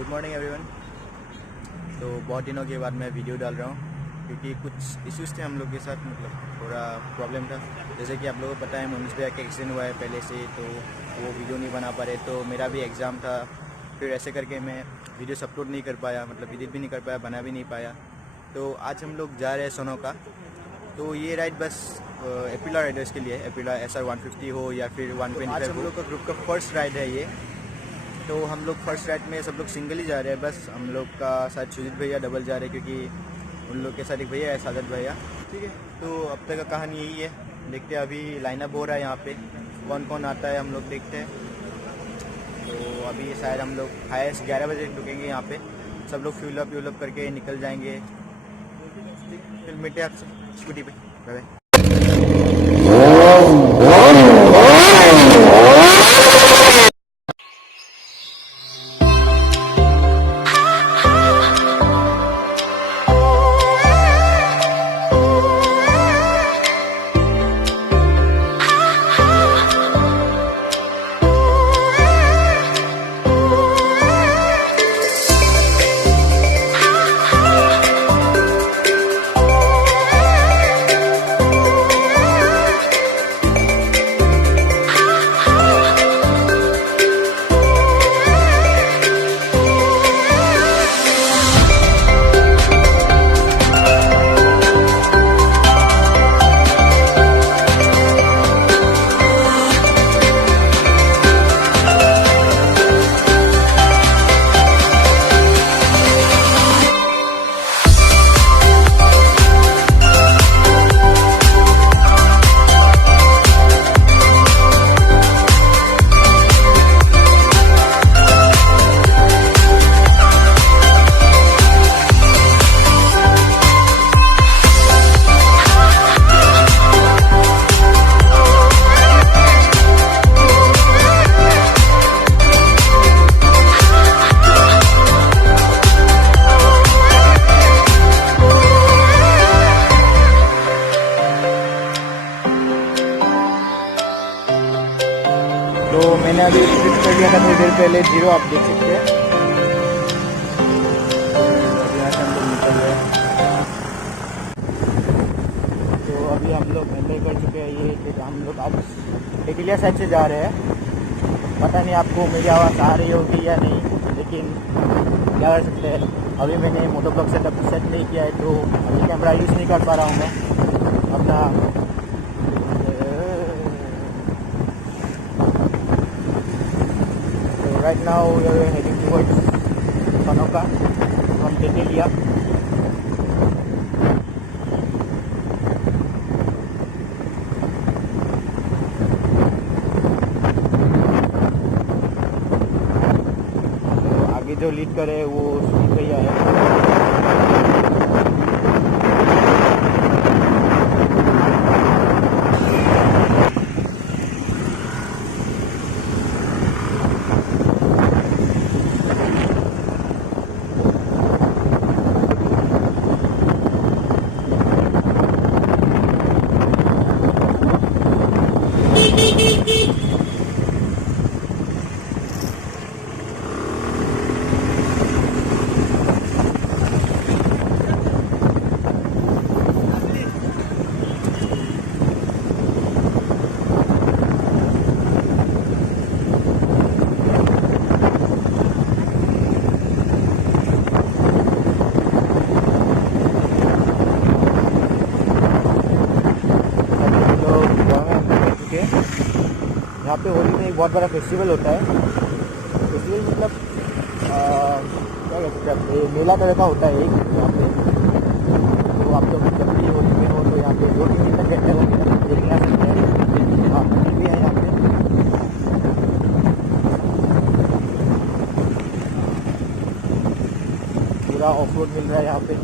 Good morning everyone. तो बहुत दिनों के बाद मैं वीडियो डाल रहा हूँ क्योंकि कुछ इश्यूज़ थे हम लोग के साथ, मतलब थोड़ा प्रॉब्लम था। जैसे कि आप लोगों को पता है मनोज भैया का एक्सीडेंट हुआ है पहले से, तो वो वीडियो नहीं बना पा रहे। तो मेरा भी एग्ज़ाम था, फिर ऐसे करके मैं वीडियो अपलोड नहीं कर पाया, मतलब एडिट भी नहीं कर पाया, बना भी नहीं पाया। तो आज हम लोग जा रहे हैं सोनोका। तो ये राइड बस एप्रिला राइडर्स के लिए, एप्रिला SR150 हो या फिर 125। आज हम लोग का ग्रुप का फर्स्ट राइड है ये। तो हम लोग फर्स्ट राइड में सब लोग सिंगल ही जा रहे हैं। बस हम लोग का साथ सुजीत भैया डबल जा रहे हैं क्योंकि उन लोग के साथ एक भैया है सादत भैया। ठीक है, तो अब तक का कहानी यही है। देखते हैं, अभी लाइनअप हो रहा है यहाँ पे, कौन कौन आता है हम लोग देखते हैं। तो अभी शायद हम लोग हाईएस्ट 11 बजे रुकेंगे यहाँ पे। सब लोग फ्यूल अप करके निकल जाएंगे। फिर मिलते हैं आपसे स्कूटी पे। बाय। तो मैंने अभी स्विच कर दिया था थोड़ी देर पहले 0, आप देख सकते हैं। यहाँ से हम लोग निकल रहे हैं। तो अभी हम लोग एंटर कर चुके हैं। ये हम लोग आज एप्रिलिया साइड से जा रहे हैं। पता नहीं आपको मेरी आवाज़ आ रही होगी या नहीं, लेकिन क्या कर सकते हैं। अभी मैंने मोटो ब्लॉग सेटअप सेट नहीं किया है, तो अभी कैमरा यूज़ नहीं कर पा रहा हूँ मैं अपना। Right now we are heading towards Chonoka from Aprilia. तो आगे जो लीड करे वो सुजीत भैया है। यहाँ पे होली में एक बहुत बड़ा फेस्टिवल होता है। फेस्टिवल मतलब क्या कहते हैं, मेला तरह का होता है एक यहाँ पे। तो आप लोग जब भी होली में हो तो यहाँ पे 2-3 दिन तक घंटे देखने आ सकते हैं। हाँ, भी है यहाँ पे। पूरा ऑफ रोड मिल रहा है यहाँ पे।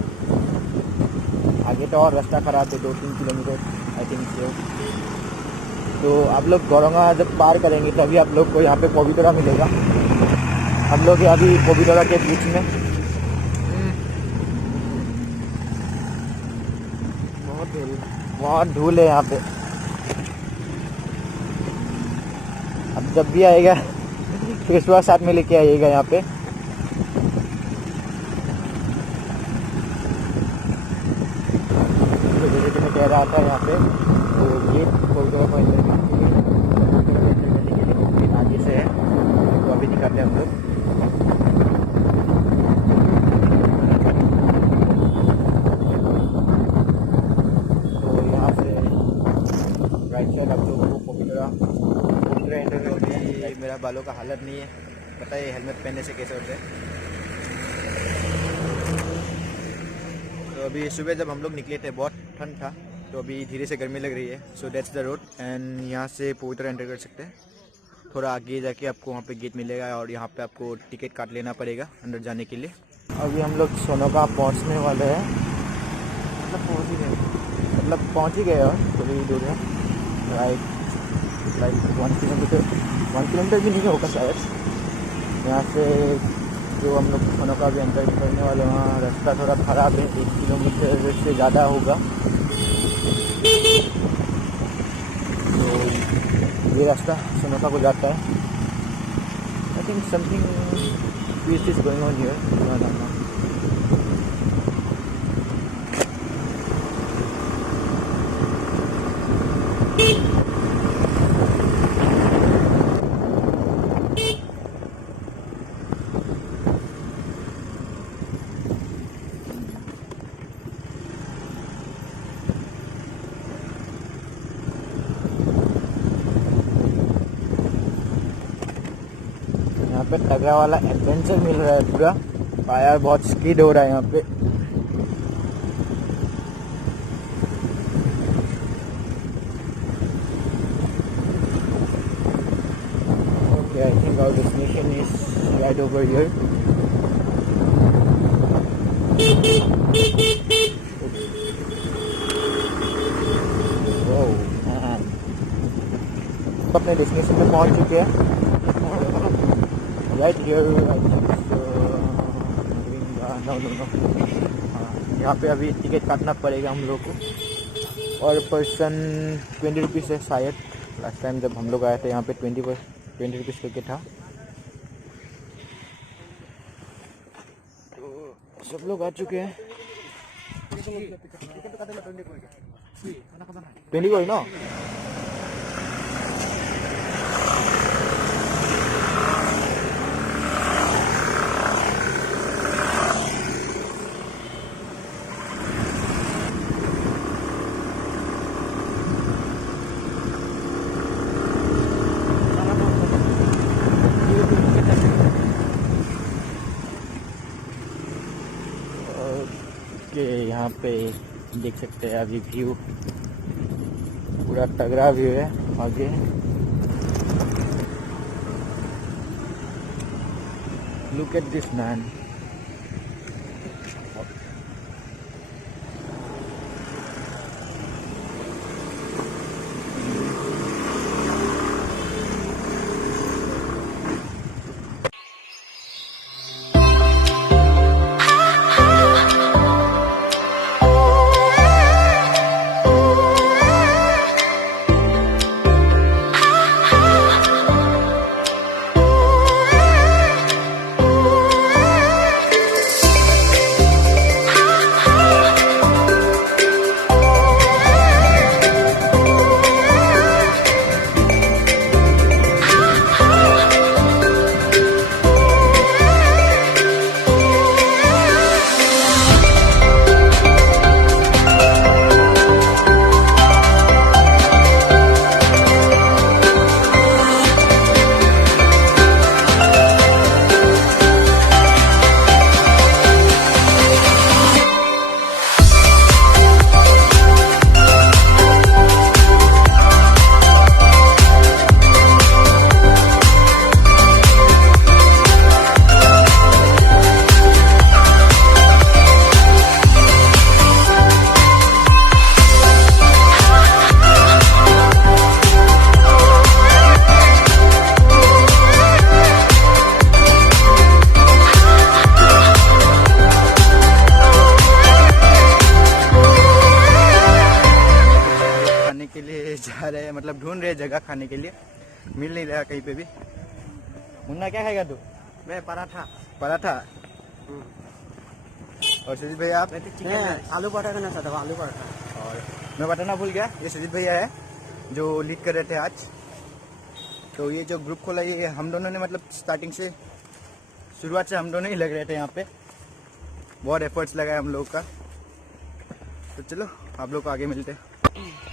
आगे तो और रास्ता खराब है, 2-3 किलोमीटर आई थिंक से। तो आप लोग गौरंगा जब पार करेंगे तभी आप लोग को यहाँ पे पवित्रा मिलेगा। हम लोग अभी पवित्रा के बीच में। बहुत धूल है यहाँ पे। अब जब भी आएगा फेस वॉश साथ में लेके आइएगा यहाँ पे। जैसे कि मैं कह रहा था यहाँ पे तो गेट कोरिडोर को एंटर करने के लिए आगे से है, तो अभी दिखाते हैं हम लोग। तो यहाँ से राइट साइड आप लोगों को कोरिडोर एंटर करते हैं। मेरा बालों का हालत नहीं है, पता है हेलमेट पहनने से कैसे होते हैं। तो अभी सुबह जब हम लोग निकले थे बहुत ठंड था, तो अभी धीरे से गर्मी लग रही है। So that's the road and यहाँ से पूरी एंटर कर सकते हैं। थोड़ा आगे जाके आपको वहाँ पे गेट मिलेगा और यहाँ पे आपको टिकट काट लेना पड़ेगा अंदर जाने के लिए। अभी हम लोग सोनोका पहुँचने वाले हैं, मतलब पहुँच ही गए और थोड़ी दूर है, लाइक 1 किलोमीटर भी नहीं होगा शायद। यहाँ से जो हम लोग सोनोका भी एंटर करने वाले हैं, वहाँ रास्ता थोड़ा ख़राब है, 1 किलोमीटर से ज़्यादा होगा। तो ये रास्ता सोनोका को जाता है। I think something twist is going on here. यहाँ पे तगड़ा वाला एडवेंचर मिल रहा है पूरा। टायर बहुत स्किड हो रहा है यहाँ पे। Okay, I think our destination is right over here. अपने डेस्टिनेशन में पहुँच चुके हैं। राइट हियर यहाँ पे अभी टिकट काटना पड़ेगा हम लोग को, और पर्सन 20 रुपीज़ है शायद। लास्ट टाइम जब हम लोग आए थे यहाँ पे 20 रुपीज़ करके था। तो सब लोग आ चुके हैं। 20 को ही ना। यहाँ पे देख सकते हैं अभी व्यू पूरा तगड़ा व्यू है आगे। Look at this man. जा रहे हैं, मतलब ढूंढ रहे जगह खाने के लिए, मिल नहीं रहा कहीं पे भी। मुन्ना क्या खाएगा तू? मैं पराठा। पराठा। और सुजीत भाई आप? आलू पराठा खाना चाहता हूँ। आलू पराठा। और मैं बताना भूल गया, ये सुजीत भैया है जो लीड कर रहे थे आज। तो ये जो ग्रुप खोला ये हम दोनों ने मतलब स्टार्टिंग से शुरुआत से हम दोनों ही लग रहे थे यहाँ पे, बहुत एफर्ट्स लगाए हम लोग का। तो चलो आप लोग को आगे मिलते हैं।